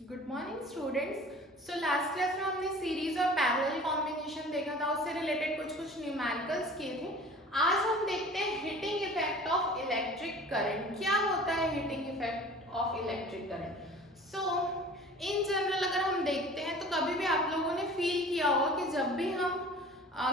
Good morning students. So last class में हमने series और पैरेलल कॉम्बिनेशन देखा था, उससे रिलेटेड कुछ न्यूमेरिकल्स किए थे। आज हम देखते हैं heating effect of electric current. क्या होता है heating effect of electric current? So in general अगर हम देखते हैं तो कभी भी आप लोगों ने फील किया होगा कि जब भी हम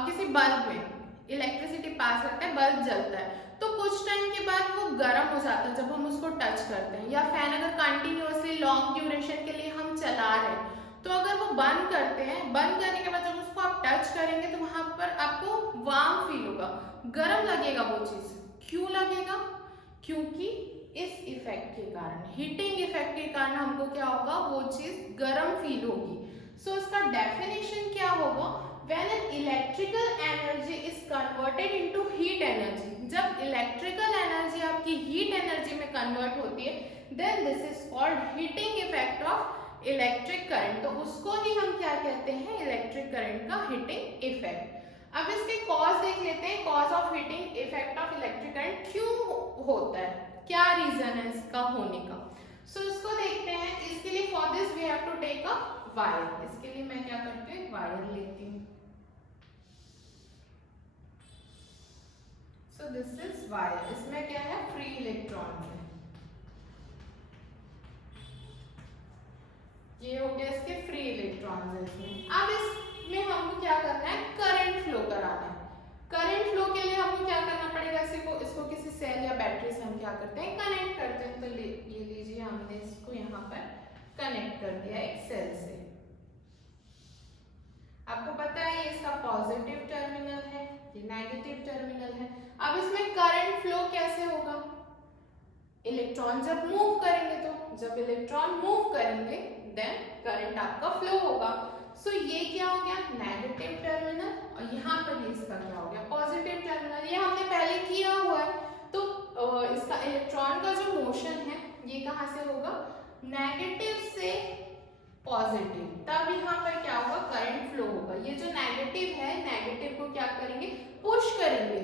किसी बल्ब में इलेक्ट्रिसिटी पास करते हैं, बल्ब जलता है तो कुछ टाइम के बाद वो गर्म हो जाता है जब हम उसको टच करते हैं। या फैन अगर कंटिन्यूअसली लॉन्ग ड्यूरेशन के लिए हम चला रहे हैं तो अगर वो बंद करते हैं, बंद करने के बाद जब उसको आप टच करेंगे तो वहां पर आपको वार्म फील होगा, गर्म लगेगा वो चीज। क्यों लगेगा? क्योंकि इस इफेक्ट के कारण, हीटिंग इफेक्ट के कारण हमको क्या होगा, वो चीज गर्म फील होगी। सो इसका डेफिनेशन क्या होगा? When an electrical energy is converted into heat energy, जब इलेक्ट्रिकल एनर्जी आपकी हीट एनर्जी में कन्वर्ट होती है, then this is called heating effect of electric current. तो उसको ही हम क्या कहते हैं? इलेक्ट्रिक करंट का हीटिंग इफेक्ट। अब इसके कॉज देख लेते हैं, cause of heating effect of electric current क्यों होता है, क्या रीजन है इसका होने का। सो इसको देखते हैं। इसके लिए for this we have to take a wire. इसके लिए मैं क्या करती हूँ, वायर लेती हूँ। So this is wire. इसमें क्या है, फ्री इलेक्ट्रॉन है। ये हो गया इसके फ्री इलेक्ट्रॉन है इसमें। अब इसमें हमको क्या करना है, करंट फ्लो कराना है। करंट फ्लो के लिए हमको क्या करना पड़ेगा, इसको किसी सेल या बैटरी से हम क्या करते हैं, कनेक्ट करते हैं। तो ये लीजिए, हमने इसको यहाँ पर कनेक्ट कर दिया एक सेल से। आपको पता है ये इसका पॉजिटिव टर्मिनल है, ये नेगेटिव टर्मिनल है। अब इसमें करंट फ्लो कैसे होगा? इलेक्ट्रॉन जब मूव करेंगे, तो जब इलेक्ट्रॉन मूव करेंगे देन करंट आपका फ्लो होगा। सो ये क्या हो गया, नेगेटिव टर्मिनल, और यहाँ पर ये इसका क्या हो गया, पॉजिटिव टर्मिनल। ये हमने पहले किया हुआ है। तो इसका इलेक्ट्रॉन का जो मोशन है ये कहाँ से होगा, नेगेटिव से पॉजिटिव। तब यहाँ पर क्या होगा, करंट फ्लो होगा। ये जो नेगेटिव है, नेगेटिव को क्या करेंगे, पुश करेंगे,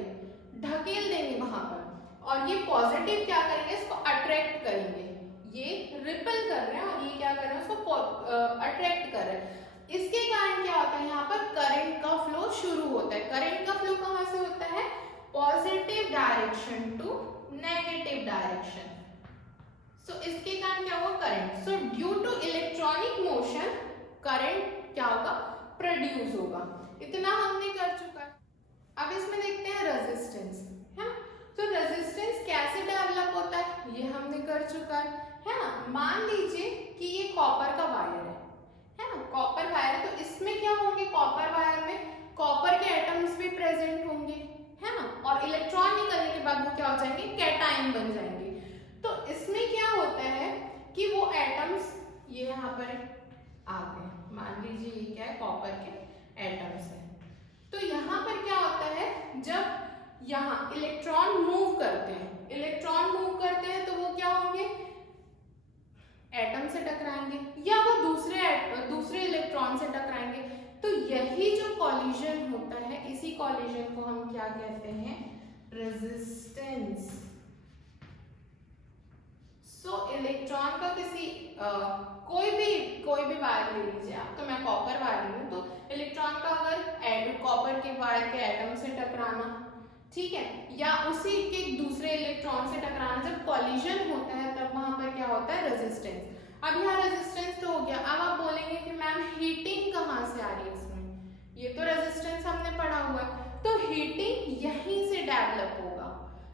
ढकेल देंगे वहां पर। और ये पॉजिटिव क्या करेंगे, इसको अट्रैक्ट करेंगे। ये रिपल कर रहे हैं और ये क्या कर रहे हैं, उसको अट्रैक्ट कर रहे हैं। इसके कारण क्या होता है, यहाँ पर करंट का फ्लो शुरू होता है। करंट का फ्लो कहाँ से होता है, positive direction to negative direction. So इसके कारण क्या होगा, current. So due to electronic motion current क्या होगा, प्रोड्यूस होगा। इतना हमने कर चुका है। अब इसमें देखते हैं रेजिस्टेंस, है। तो रेजिस्टेंस कैसे डेवलप होता है ये हमने कर चुका है ना। मान लीजिए कि ये कॉपर का वायर है ना, कॉपर वायर है। तो इसमें क्या होंगे, कॉपर वायर में कॉपर के एटम्स भी प्रेजेंट होंगे, है ना। और इलेक्ट्रॉन निकलने के बाद वो क्या हो जाएंगे, कैटायन बन जाएंगे। तो इसमें क्या होता है कि वो एटम्स ये यहाँ पर आ गए। मान लीजिए ये क्या है, कॉपर के एटम्स है। तो यहाँ पर क्या होता है, जब यहाँ इलेक्ट्रॉन मूव करते हैं, इलेक्ट्रॉन मूव करते हैं तो वो क्या होंगे, एटम से टकराएंगे या वो दूसरे इलेक्ट्रॉन से टकराएंगे। तो यही जो कॉलिजन होता है, इसी कॉलिजन को हम क्या कहते हैं, रेजिस्टेंस। सो इलेक्ट्रॉन का किसी कोई भी वायर ले लीजिए आप, तो मैं कॉपर वायर लूँ, तो इलेक्ट्रॉन का अगर कॉपर के वायर के एटम से टकराना, ठीक है, या उसी के दूसरे इलेक्ट्रॉन से टकराना, जब कॉलिजन होता है तब वहां पर क्या होता है, रेजिस्टेंस। अब यहाँ रेजिस्टेंस तो हो गया। अब आप बोलेंगे कि मैम हीटिंग कहाँ से आ रही है इसमें, ये तो रेजिस्टेंस हमने पढ़ा हुआ है। तो हीटिंग यहीं से डेवलप होगा,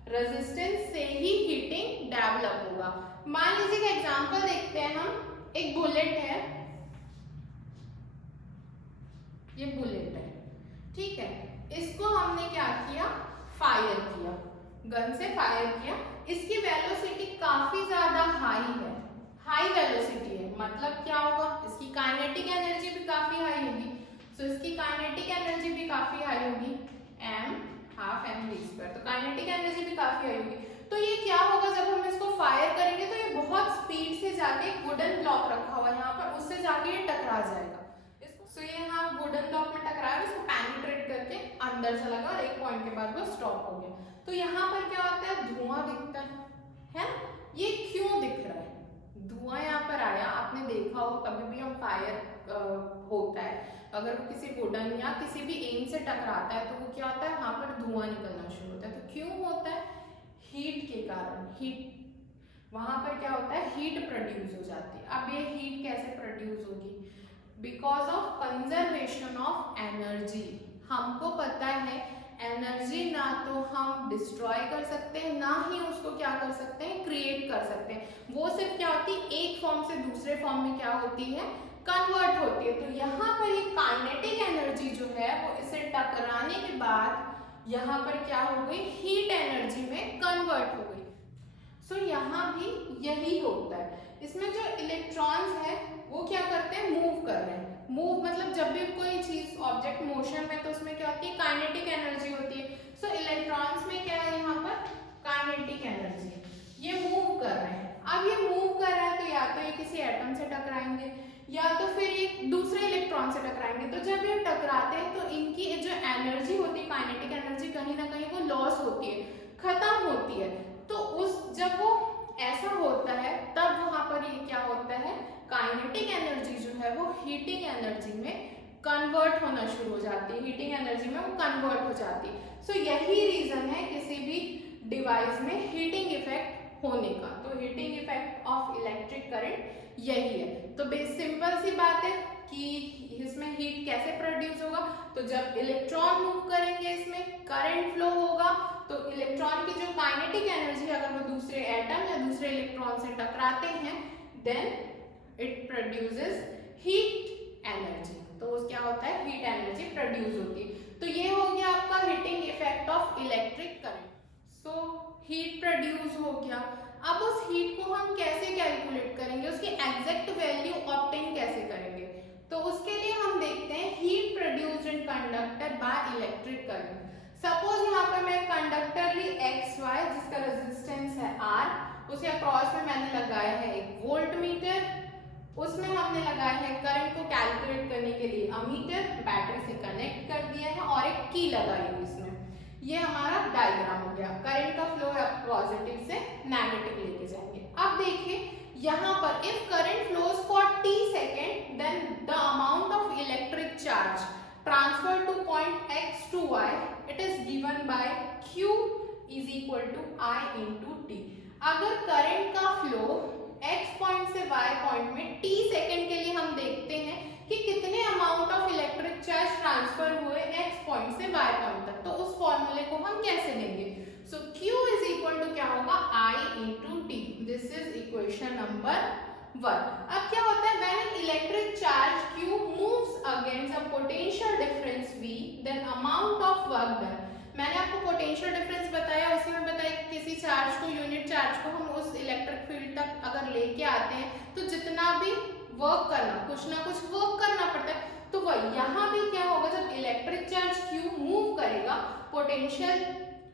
रेजिस्टेंस से ही हीटिंग डेवलप होगा। मान लीजिए कि एग्जांपल देखते हैं हम। एक बुलेट है, ये बुलेट है, ठीक है। इसको हमने क्या किया, फायर किया, गन से फायर किया। इसकी वेलोसिटी काफी ज्यादा हाई है, हाई वेलोसिटी है। मतलब क्या होगा, इसकी काइनेटिक एनर्जी भी काफी हाई होगी। सो इसकी काइनेटिक एनर्जी भी काफी हाई होगी, m12 तो काइनेटिक एनर्जी भी काफी हाई होगी। तो ये क्या होगा, जब हम इसको फायर करेंगे तो ये बहुत स्पीड से जाके वुडन ब्लॉक रखा हुआ है यहाँ पर, उससे जाके ये टकरा जाएगा। सो ये यहाँ वुडन ब्लॉक में टकराया, इसको पेनिट्रेट करके अंदर चला गया और एक पॉइंट के बाद वो स्टॉप हो गया। तो यहाँ पर क्या होता है, धुआं दिखता है ना। ये क्यों दिख रहा है, धुआं यहाँ पर आया, आपने देखा हो कभी भी हम फायर होता है, अगर वो किसी वुडन या किसी भी एम से टकराता है तो वो क्या होता है, वहाँ पर धुआं निकलना शुरू होता है। तो क्यों होता है? हीट के कारण। हीट, वहां पर क्या होता है, हीट प्रोड्यूस हो जाती है। अब ये हीट कैसे प्रोड्यूस होगी? Because of conservation of energy. हमको पता है एनर्जी ना तो हम डिस्ट्रॉय कर सकते हैं, ना ही उसको क्या कर सकते हैं, क्रिएट कर सकते हैं। वो सिर्फ क्या होती है, एक फॉर्म से दूसरे फॉर्म में क्या होती है, कन्वर्ट होती है। तो यहाँ पर ये काइनेटिक एनर्जी जो है वो इसे टकराने के बाद यहाँ पर क्या हो गई, हीट एनर्जी में कन्वर्ट हो गई। सो यहाँ भी यही होता है। इसमें जो इलेक्ट्रॉन्स है वो क्या करते हैं, मूव कर रहे हैं। मूव मतलब जब भी कोई चीज ऑब्जेक्ट मोशन में, तो उसमें क्या होती है, काइनेटिक एनर्जी होती है। सो इलेक्ट्रॉन्स में क्या है, यहाँ पर काइनेटिक एनर्जी, ये मूव कर रहे हैं। अब ये मूव कर रहा है तो या तो ये किसी एटम से टकराएंगे या तो फिर एक दूसरे इलेक्ट्रॉन से टकराएंगे। तो जब ये टकराते हैं तो इनकी जो एनर्जी होती है, काइनेटिक एनर्जी, कहीं ना कहीं वो लॉस होती है, खत्म होती है। तो उस जब वो ऐसा होता है तब वहां पर ये क्या होता है, काइनेटिक एनर्जी जो है वो हीटिंग एनर्जी में कन्वर्ट होना शुरू हो जाती है, हीटिंग एनर्जी में वो कन्वर्ट हो जाती है। सो यही रीजन है किसी भी डिवाइस में हीटिंग इफेक्ट होने का। तो heating effect of electric current यही है। तो सिंपल सी बात है कि इसमें हीट कैसे प्रोड्यूस होगा, तो जब इलेक्ट्रॉन मूव करेंगे इसमें करंट फ्लो होगा, तो इलेक्ट्रॉन की जो काइनेटिक एनर्जी है अगर वो दूसरे एटम या दूसरे इलेक्ट्रॉन से टकराते हैं then it produces heat energy. तो उस क्या होता है, हीट एनर्जी प्रोड्यूस होती है। तो ये हो गया आपका heating effect of electric current. So heat produce हो गया। अब उस हीट को हम कैसे कैलकुलेट करेंगे, उसकी एग्जैक्ट वैल्यू ऑब्टेन कैसे करेंगे? तो उसके लिए हम देखते हैं heat produced in conductor by electric current. Suppose यहाँ पर मैं कंडक्टर ली XY जिसका रेजिस्टेंस है R, उसके अक्रॉस में मैंने लगाया है एक वोल्ट मीटर, उसमें हमने लगाया है करंट को कैलकुलेट करने के लिए अमीटर, बैटरी से कनेक्ट कर दिया है और एक की लगाई हुई इसमें। ये हमारा डायग्राम हो गया। करंट का फ्लो पॉजिटिव से नेगेटिव लेके जाएंगे। अब देखिए यहाँ पर if current flows for t second then the amount of electric charge transfer to point x to y it is given by q is equal to I into t। अगर current का flow x point से y point में t second के लिए हम देखते हैं कि कितने amount of electric charge transfer हुए x पॉइंट से y पॉइंट तक, तो उस फॉर्मूले को हम कैसे लेंगे? सो q is equal to क्या होगा, I into t। This is equation number 1। अब क्या होता है, when an electric charge q moves against a potential difference v then amount of work done। मैंने आपको पोटेंशियल डिफरेंस बताया, उसमें बताया कि किसी चार्ज को, यूनिट चार्ज को हम उस इलेक्ट्रिक फील्ड तक अगर लेके आते हैं तो जितना भी वर्क करना, कुछ ना कुछ वर्क करना पड़ता है। तो वही यहाँ भी क्या होगा, जब इलेक्ट्रिक चार्ज q मूव करेगा पोटेंशियल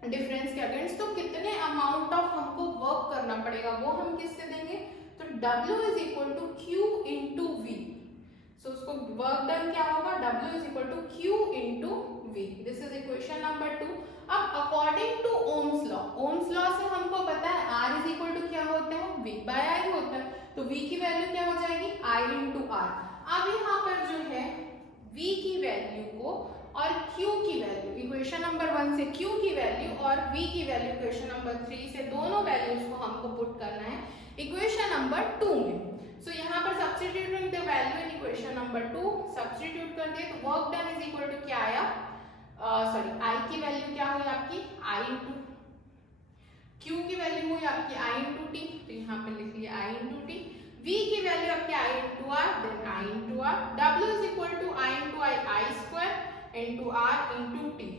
डिफरेंस के अगेंस्ट, तो कितने अमाउंट ऑफ हमको वर्क करना पड़ेगा वो हम किससे देंगे, तो W is equal to Q into V। सो उसको वर्क डन क्या होगा, W is equal to Q into V। This is equation number 2। अब according to Ohm's law, Ohm's law से हमको पता है R is equal to क्या होता है, V by I होता है। तो V की वैल्यू क्या हो जाएगी, I into R। अब यहाँ पर जो है V की वैल्यू को और Q की वैल्यू, इक्वेशन नंबर 1 से Q की वैल्यू और V की वैल्यू इक्वेशन नंबर 3 से दोनों वैल्यूज को हमको पुट करना है इक्वेशन नंबर 2 में। सो यहाँ पर substituting the value in equation number 2 substitute कर दिए तो work done is equal to क्या आया, सॉरी I की वैल्यू क्या हुई आपकी I इंटू Q की वैल्यू हुई आपकी I इंटू T, तो यहाँ पे लिख लिया I इंटू T। V की वैल्यू आपकी I into R then I into R। W is equal to I into I square into R into T।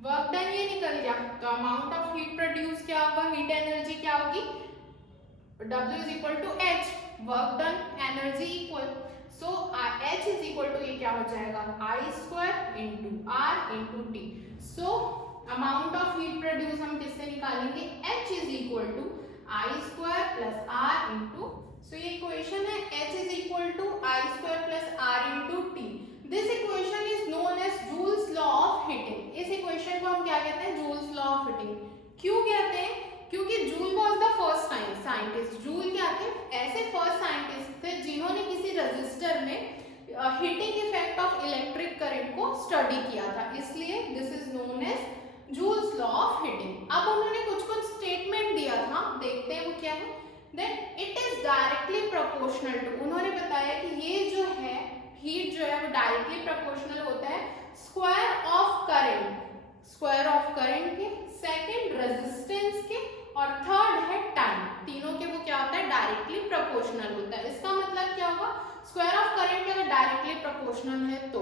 Work done ये निकल गया, तो अमाउंट ऑफ हीट प्रोड्यूस क्या होगा, हीट एनर्जी क्या होगी, W is equal to H, work done energy equal, so H is equal to ये क्या हो जाएगा I square into R into T। So amount of heat produce हम किससे निकालेंगे, H is equal to I square plus R into, so ये equation है H is equal to I square plus R into T। This equation is known as Joule's law of heating. इस equation को हम क्या कहते हैं, joules law of heating. क्यों कहते हैं, क्योंकि Joule was the first scientist. Joule क्या थे, ऐसे रेजिस्टर में heating effect of electric current को स्टडी किया था, इसलिए this is known as Joule's law of heating. अब उन्होंने कुछ कुछ स्टेटमेंट दिया था, देखते हैं वो क्या है। Then it is directly proportional to, उन्होंने बताया कि ये जो है हीट जो है वो डायरेक्टली प्रोपोर्शनल होता है square of current, square of current के, सेकंड रेजिस्टेंस के, और थर्ड है टाइम। तीनों के वो क्या होता है, डायरेक्टली प्रोपोर्शनल होता है। इसका मतलब क्या होगा, स्क्वायर ऑफ करंट के अगर डायरेक्टली प्रोपोर्शनल है तो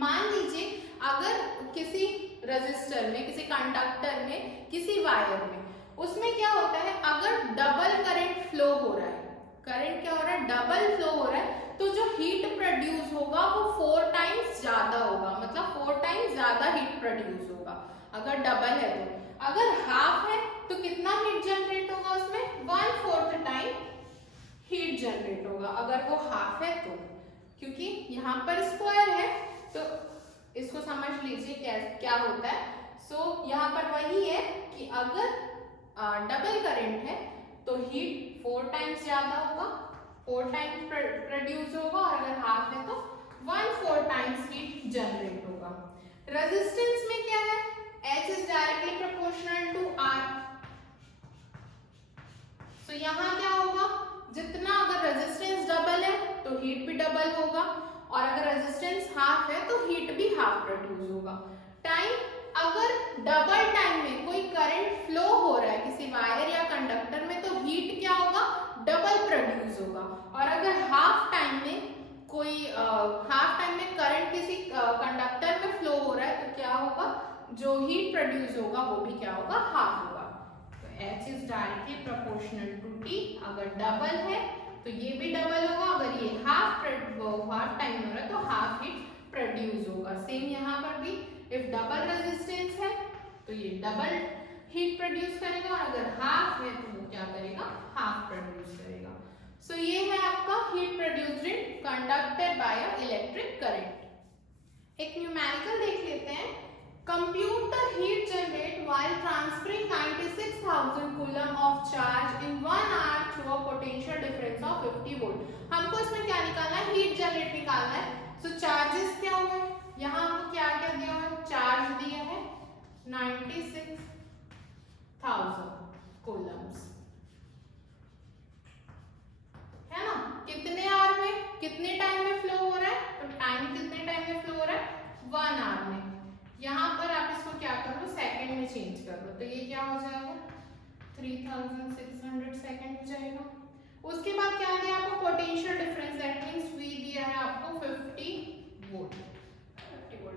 मान लीजिए अगर किसी रेजिस्टर में, किसी कंडक्टर में, किसी वायर में, उसमें क्या होता है, अगर डबल करंट फ्लो हो रहा है, करंट क्या हो रहा है, डबल फ्लो हो रहा है, तो जो हीट प्रोड्यूस होगा वो 4 टाइम्स ज्यादा होगा, मतलब 4 टाइम्स ज्यादा हीट प्रोड्यूस होगा अगर डबल है तो। अगर हाफ है तो कितना हीट जनरेट होगा उसमें, 1/4 टाइम हीट जनरेट होगा अगर वो हाफ है तो, क्योंकि यहाँ पर स्क्वायर है तो इसको समझ लीजिए क्या क्या होता है। सो यहाँ पर वही है कि अगर डबल करंट है तो हीट 4 टाइम्स ज्यादा होगा, 4 टाइम्स प्रोड्यूस होगा, और अगर हाफ है तो 1/4 टाइम्स हीट जनरेट होगा। रेजिस्टेंस में क्या है, H is directly proportional to R। तो यहाँ क्या होगा, जितना अगर रेजिस्टेंस डबल है तो हीट भी डबल होगा, और अगर रेजिस्टेंस हाफ है तो हीट भी हाफ प्रोड्यूस होगा। टाइम, अगर डबल टाइम में कोई करंट फ्लो हो रहा है किसी वायर या कंडक्टर में तो हीट क्या होगा, डबल प्रोड्यूस होगा, और अगर हाफ टाइम में कोई हाफ टाइम में करंट किसी कंडक्टर में फ्लो हो रहा है तो क्या होगा, जो हीट प्रोड्यूस होगा वो भी क्या होगा, हाफ होगा। तो H is directly proportional to T, अगर डबल है तो ये भी डबल होगा, अगर ये हाफ टाइम हो रहा है तो हाफ हीट प्रोड्यूस होगा। सेम यहाँ पर भी इफ डबल रेजिस्टेंस है तो ये डबल हीट प्रोड्यूस करेगा, और अगर हाफ है तो वो क्या करेगा, हाफ प्रोड्यूस करेगा। सो ये है आपका heat produced in conducted by electric current. एक न्यूमेरिकल देख लेते हैं। Compute the heat generate while transferring 96,000 coulomb of charge in 1 hour through a potential difference of 50 volt। हमको इसमें क्या निकालना है, हीट जनरेट निकालना है। सो चार्जेस क्या हुए, यहाँ हमको क्या क्या दिया हुआ है, चार्ज दिया है 96,000 कूलम्स, है ना। कितने आवर में, कितने टाइम में फ्लो हो रहा है, तो टाइम कितने टाइम में फ्लो हो रहा है, 1 आवर में। यहाँ पर आप इसको क्या कर लो, सेकंड में चेंज कर लो, तो ये क्या हो जाएगा, 3600 सेकंड हो जाएगा। उसके बाद क्या दिया आपको, potential difference, that means V दिया है आपको 50 वोल्ट।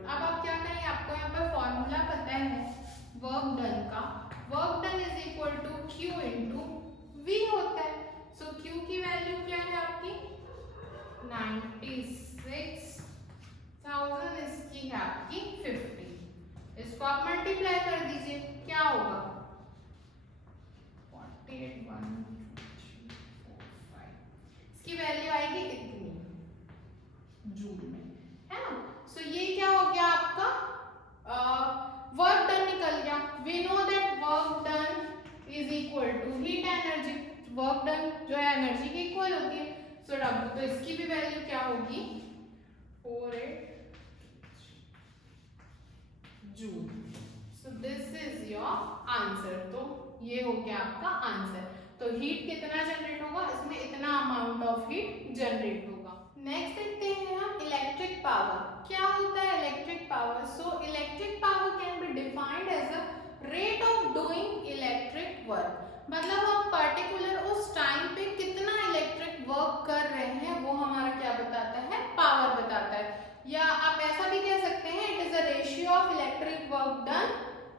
अब आप क्या करेंगे, आपको यहाँ पर फॉर्मूला पता है वर्क डन का, work done is equal to Q into V होता है। सो Q की वैल्यू क्या है आपकी 96,000, इसकी है आपकी 50, इसको आप मल्टीप्लाई कर दीजिए, क्या होगा 48,1,2,3,4,5, इसकी वैल्यू आएगी इतनी जूल में, है ना। सो ये क्या हो गया आपका, वर्क डन निकल गया। We know that work done is equal to heat energy, work done जो है एनर्जी के इक्वल होती है। सो W, तो इसकी भी वैल्यू क्या होगी 48 joule. So this is your answer, तो ये हो गया आपका आंसर। तो हीट कितना जनरेट होगा, इसमें इतना अमाउंट ऑफ हीट जनरेट होगा। नेक्स्ट देखते हैं हम इलेक्ट्रिक पावर। क्या होता है electric power, so electric power can be defined as a rate of doing electric work, मतलब हम पर्टिकुलर उस टाइम पे कितना इलेक्ट्रिक वर्क कर रहे हैं वो हमारा क्या बताता है, पावर बताता है। या आप ऐसा भी कह सकते हैं it is a ratio of electric work done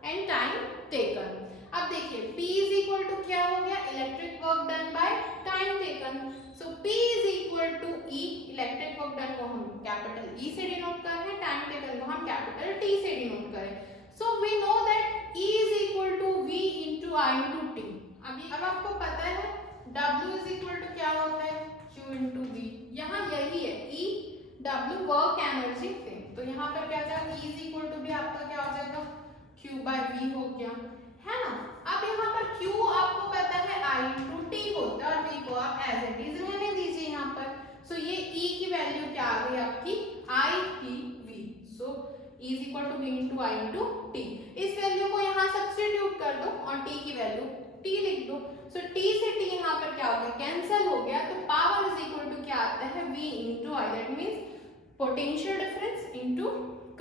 and time taken. अब देखिए P इज इक्वल टू क्या हो गया, electric work done by time taken. So P is equal to E, electric work done को हम कैपिटल E से denote कर रहे हैं, टाइम टेकन को हम कैपिटल T से डिनोट करें। So we know that E is equal to V into I into T। अब आपको पता है W इज इक्वल टू क्या होता है, Q इंटू V। यहाँ यही है E W वर्क एनर्जी थे, तो यहाँ पर क्या जाएगा, E इज इक्वल टू भी आपका क्या हो जाएगा Q बाय V हो गया, है ना। अब यहाँ पर Q आपको पता है I इंटू T होता है, और V को आप एज इट इज रहने दीजिए यहाँ पर। सो ये E की क्या आ गई आपकी आई की V. So is equal to V into I into T. इस वैल्यू को यहाँ सब्सटीट्यूट कर दो और टी की वैल्यू टी लिख दो। सो टी से टी यहाँ पर क्या हो गया, कैंसिल हो गया। तो पावर इज इक्वल टू क्या आता है, V into I, that means potential difference into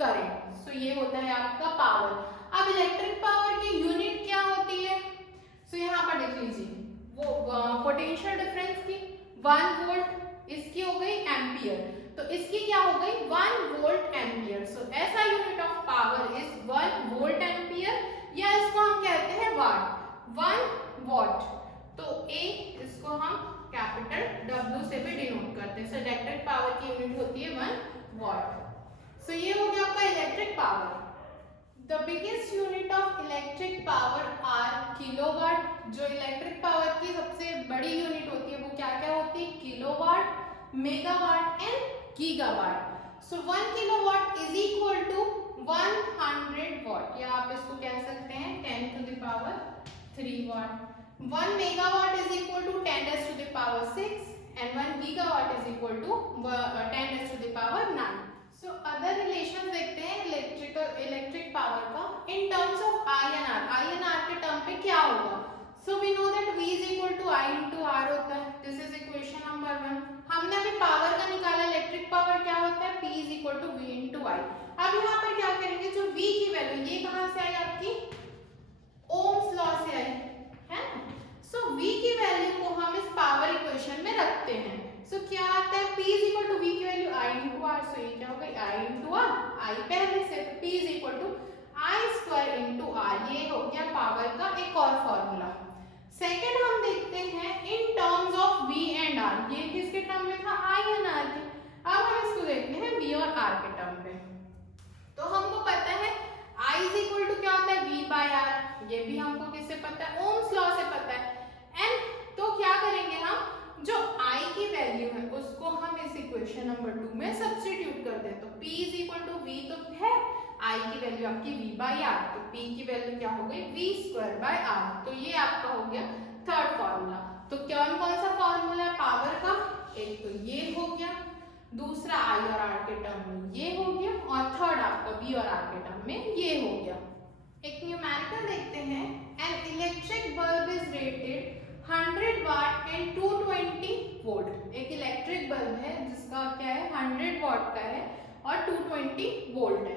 current. So ये होता है आपका पावर। अब इलेक्ट्रिक पावर की यूनिट क्या होती है, सो यहाँ पर देख लीजिए, वो पोटेंशियल डिफरेंस की 1 वोल्ट, इसकी हो गई एम्पियर, तो इसकी क्या हो गई 1 वोल्ट एम्पियर। सो ऐसा unit of power is 1 volt ampere, या इसको हम कहते हैं वाट, 1 वॉट। तो ए इसको हम कैपिटल W से भी डिनोट करते हैं। सो इलेक्ट्रिक पावर की यूनिट होती है 1 वॉट। सो ये हो गया आपका electric power. The biggest unit of electric power are kilowatt. जो इलेक्ट्रिक पावर की सबसे बड़ी यूनिट होती है वो क्या क्या होती है, kilowatt, megawatt and gigawatt. So 1 kilowatt is equal to 100 watt, या आप इसको कह सकते हैं 10 to the power 3 watt. 1 megawatt is equal to 10 raised to the power 6 and 1 gigawatt is equal to 10 raised to the power 9. So other relations देखते हैं electric power का in terms of I and R. I and R के term पे क्या होगा, so we know that V is equal to I into R होता है. This is equation number 1. हमने अभी पावर का निकाला, इलेक्ट्रिक पावर क्या होता है, P is equal to V into I. अब यहाँ पर क्या करेंगे, जो V की वैल्यू ये कहाँ से आई आपकी, ओम्स लॉ से आई है ना। सो V की वैल्यू को हम इस पावर इक्वेशन में रखते हैं। सो क्या आता है, P is equal to V की वैल्यू I into R। सो ये क्या होगा, I into R, I पहले से, P is equal to I square into R। ये हो गया पावर का एक और फॉर्मूला। सेकेंड हम देखते हैं in terms of V and R। ये किसके टर्म में था, I and R के। अब हम इसको देखते हैं V और R के टर्म पे। तो हमको पता है I is equal to क्या होता है, V by R। ये भी हमको किससे पता है, ओम्स लॉ से पता है। एंड तो क्या करेंगे हम, जो I की वैल्यू है उसको हम इस इक्वेशन नंबर 2 में सब्स्टिट्यूट कर दें। तो P is equal to V तो है, I की वैल्यू आपकी V by R, तो P की वैल्यू क्या हो गई, V square by R। तो ये आपका हो गया थर्ड फॉर्मूला। तो कौन सा फॉर्मूला है पावर का, एक तो ये हो गया, दूसरा I और R के टर्म में ये हो गया, और थर्ड आपका V और R के टर्म में ये हो गया। एक न्यूमेरिकल देखते हैं, an electric bulb is rated 100 watt and 220 volt. एक इलेक्ट्रिक बल्ब है जिसका क्या है 100 वाट का है और 220 वोल्ट है।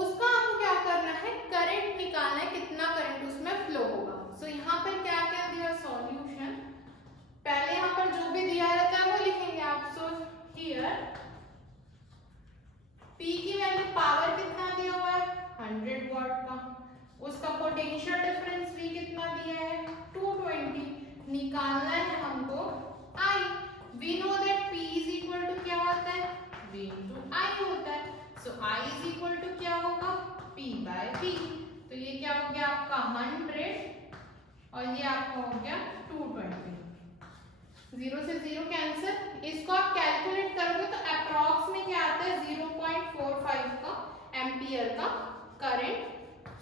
उसका हमको क्या करना है, करंट निकालना है, कितना करंट उसमें फ्लो होगा। सो यहाँ पर क्या क्या दिया सॉल्यूशन, पहले यहाँ पर जो भी दिया रहता है वो लिखेंगे आप। सो हियर P की वैल्यू पावर कितना दिया हुआ है 100 वाट का, उसका पोटेंशियल डिफरेंस V कितना दिया है 220, निकालना है हमको I। We know that P is equal to क्या होता है, V into I होता है। So I is equal to क्या होगा, P by V। तो ये क्या हो गया आपका 100 और ये आपका हो गया 220, 0 से 0 कैंसिल। इसको आप कैलकुलेट करोगे तो अप्रॉक्स में क्या आता है 0.45 का एम्पियर का करंट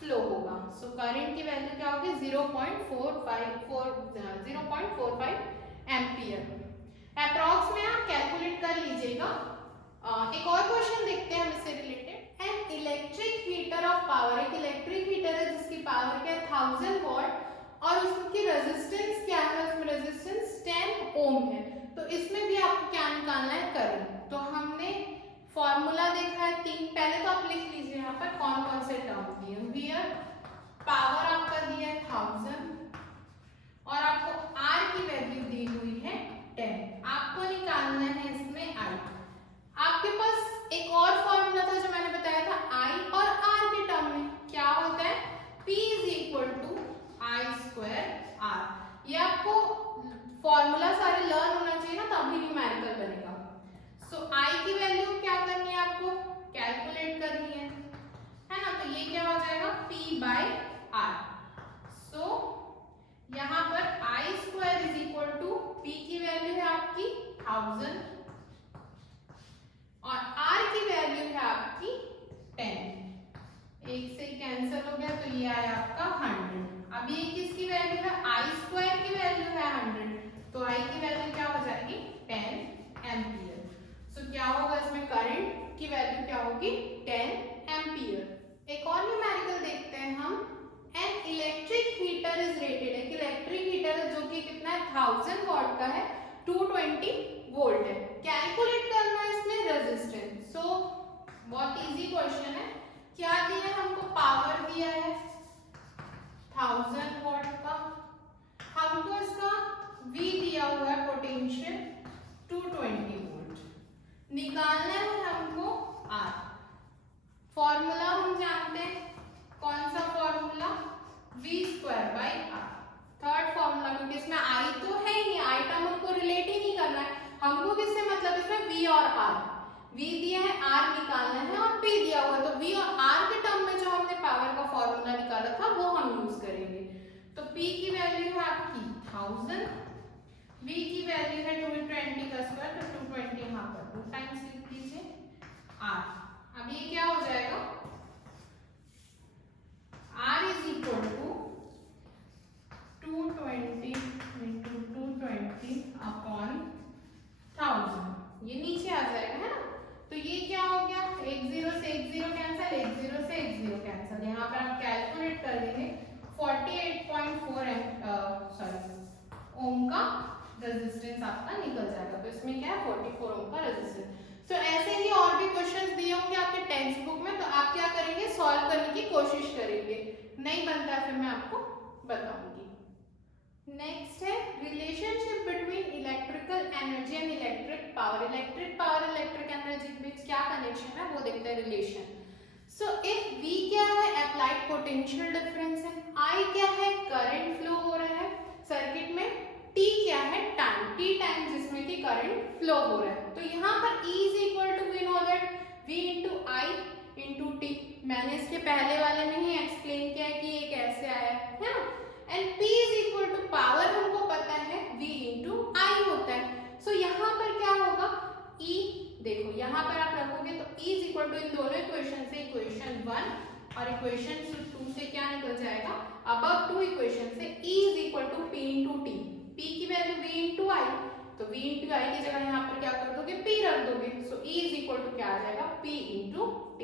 फ्लो होगा। सो करंट की वैल्यू क्या होगी 0.45 एम्पियर। अप्रॉक्स में आप कैलकुलेट कर लीजिएगा। एक और क्वेश्चन देखते हैं हम इससे related. An electric heater of power, एक इलेक्ट्रिक हीटर है जिसकी पावर क्या है 1000 वॉट और उसकी रेजिस्टेंस क्या है, उसमें रेजिस्टेंस 10 ओम है। तो इसमें भी आपको क्या निकालना है, करंट। तो हमने फॉर्मूला देखा है 3, पहले तो आप लिख लीजिए यहाँ पर कौन कौन से टर्म दिए। हियर पावर आपका दिया है 1000 और आपको R की वैल्यू दी हुई है 10। आपको निकालना है इसमें I। आपके पास एक और फॉर्मूला था जो मैंने बताया था I और R के टर्म में क्या होता है, P is equal to I square R। ये आपको फॉर्मूला सारे लर्न होना चाहिए ना, तभी न्यूमेरिकल बनेगा। सो I की वैल्यू क्या करनी है, आपको कैलकुलेट करनी है ना। तो ये क्या हो जाएगा P by R। So 220 volt है। कैलकुलेट करना है इसमें रेजिस्टेंस। सो बहुत इजी क्वेश्चन है। क्या दिया है हमको? पावर दिया है 1000 वॉट का, हमको इसका V दिया हुआ है पोटेंशियल 220 वोल्ट, निकालना है हमको R। फॉर्मूला हम जानते हैं, कौन सा फॉर्मूला? V²/R। थर्ड फॉर्मूला, क्योंकि इसमें I तो है ही नहीं, I टर्म हमको रिलेट ही नहीं करना है, हमको किससे मतलब इसमें V और R। V दिया है, R निकालना है और P दिया हुआ है, तो V और R के टर्म में जो हमने पावर का फॉर्मूला निकाला था वो हम यूज करेंगे। तो P की वैल्यू है आपकी 1000, V की वैल्यू है 220 का स्क्वायर, तो 220 यहाँ पर 2 टाइम्स लिख लीजिए R। अब ये क्या हो जाएगा? R is equal to 220 into 220 upon 1000, ये नीचे आ जाएगा, है ना। तो ये क्या हो गया? एक जीरो से एक जीरो कैंसिल, एक जीरो से एक जीरो कैंसिल। यहाँ पर आप कैलकुलेट कर लेंगे 48.4 ओम का रेजिस्टेंस आपका निकल जाएगा। तो इसमें क्या है? 44 ओम का रेजिस्टेंस। तो ऐसे ही और भी क्वेश्चंस दिए होंगे आपके टेक्स्ट बुक में, तो आप क्या करेंगे? सॉल्व करने की कोशिश करेंगे। नहीं बनता है फिर मैं आपको बताऊंगी। नेक्स्ट है relationship between electrical energy and electric power. Electric power electric energy के बीच क्या कनेक्शन है वो देखते हैं, रिलेशन। सो इफ V क्या है? अप्लाइड पोटेंशियल डिफरेंस है। I क्या है? करंट फ्लो हो रहा है सर्किट में। T क्या है? टाइम, T टाइम जिसमें कि करंट फ्लो हो रहा है। तो यहाँ पर E is equal to we know that V into I into T। मैंने इसके पहले वाले में ही एक्सप्लेन किया है कि ये कैसे आया है ना। And P is equal to power हमको पता है V इंटू I होता है। सो यहाँ पर क्या होगा? E देखो यहाँ पर आप रखोगे तो E इज इक्वल टू इन दोनों इक्वेशन से इक्वेशन 1 और इक्वेशन 2 से क्या निकल जाएगा? अबव टू इक्वेशन से E is equal to P into T। P की वैल्यू V इंटू I, तो V इंटू I की जगह यहाँ पर क्या कर दोगे? P रख दोगे। So E is equal to क्या आ जाएगा? P into T।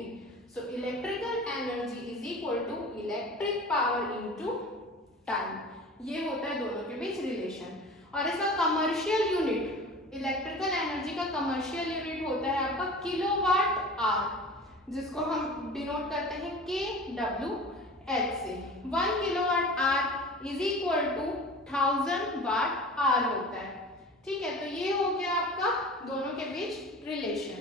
So electrical energy is equal to electric power into time. ये होता है दोनों के बीच रिलेशन। और इसका कमर्शियल यूनिट, इलेक्ट्रिकल एनर्जी का कमर्शियल यूनिट होता है आपका किलोवाट आवर, जिसको हम डिनोट करते हैं kWh से। 1 kilowatt hour is equal to 1000 watt hour होता है। ठीक है, तो ये हो गया आपका दोनों के बीच रिलेशन।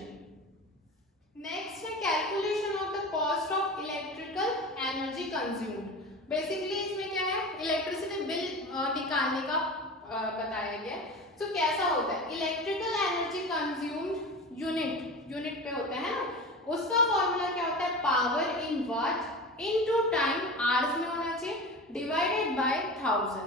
नेक्स्ट है calculation of the cost of electrical energy consumed. Basically इसमें क्या है? इलेक्ट्रिसिटी बिल निकालने का बताया गया है। तो कैसा होता है? इलेक्ट्रिकल एनर्जी कंज्यूम्ड यूनिट पे होता है ना, उसका फॉर्मूला क्या होता है? Power in watt into time, hours में होना चाहिए, डिवाइडेड बाय 1000।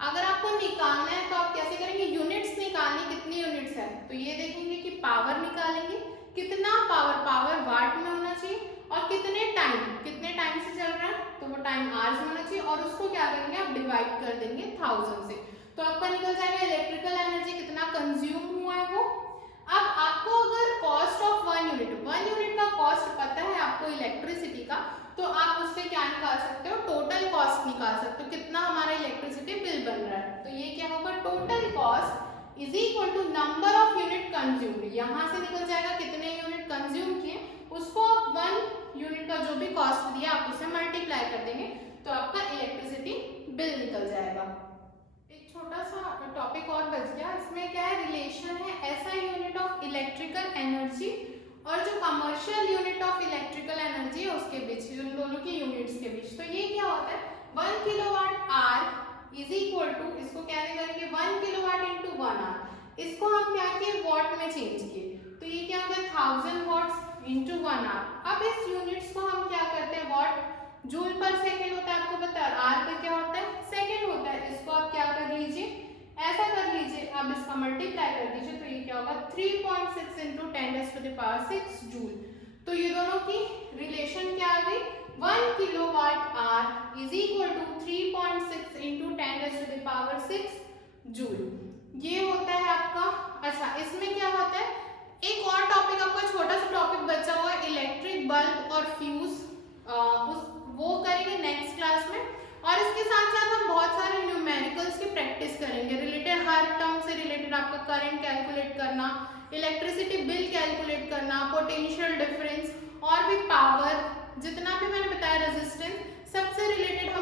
अगर आपको निकालना है तो आप कैसे करेंगे? यूनिट्स निकालनी, कितनी यूनिट्स है तो ये देखेंगे कि पावर निकालेंगे, कितना पावर वाट में होना चाहिए और कितने टाइम से चल रहा है तो वो टाइम आवर्स में होना चाहिए, और उसको क्या करेंगे आप? डिवाइड कर देंगे 1000 से, तो आपका निकल जाएगा इलेक्ट्रिकल एनर्जी कितना कंज्यूम हुआ है वो। अब आपको अगर कॉस्ट ऑफ 1 यूनिट का कॉस्ट पता है आपको इलेक्ट्रिसिटी का, तो आप उससे क्या निकाल सकते हो? टोटल कॉस्ट निकाल सकते हो, कितना हमारा इलेक्ट्रिसिटी बिल बन रहा है। तो ये क्या होगा? Total cost is equal to number of unit consumed. यहाँ से निकल जाएगा कितने यूनिट कंज्यूम किए, उसको आप 1 यूनिट का जो भी कॉस्ट दिया आप उसे मल्टीप्लाई कर देंगे, तो आपका इलेक्ट्रिसिटी बिल निकल जाएगा। एक छोटा सा टॉपिक और बच गया, इसमें क्या है? रिलेशन है SI unit of electrical energy और जो commercial unit of electrical energy है उसके बीच, उन दोनों के यूनिट्स के बीच। तो ये क्या होता है? 1 kilowatt hour is equal to, इसको कैसे करेंगे? 1 किलोवाट इंटू 1 आवर, इसको हम क्या किए? वॉट में चेंज किए, तो ये क्या होगा? 1000 वॉट्स इंटू 1 आवर। अब इस यूनिट्स को हम क्या करते हैं? वॉट जूल पर सेकेंड होता है, आपको पता है, आर पे क्या होता है? सेकेंड होता है। इसको आप क्या कर लीजिए? ऐसा कर लीजिए, अब इसका मल्टीप्लाई कर दीजिए, तो ये क्या होगा? 3.6 इंटू 10⁻⁶ जूल। तो ये दोनों की रिलेशन क्या आ गई? 1 kilowatt hour is equal to 3.6 into 10⁻⁶ joule. ये होता है आपका। अच्छा, इसमें क्या होता है? एक और टॉपिक आपका छोटा सा टॉपिक बचा हुआ है, इलेक्ट्रिक बल्ब और फ्यूज, वो करेंगे नेक्स्ट क्लास में। और इसके साथ साथ हम बहुत सारे न्यूमेरिकल्स की प्रैक्टिस करेंगे, रिलेटेड हर टर्म से रिलेटेड आपका करंट कैलकुलेट करना, इलेक्ट्रिसिटी बिल कैलकुलेट करना, पोटेंशियल डिफरेंस और भी पावर, जितना भी मैंने बताया रेजिस्टेंस, सबसे रिलेटेड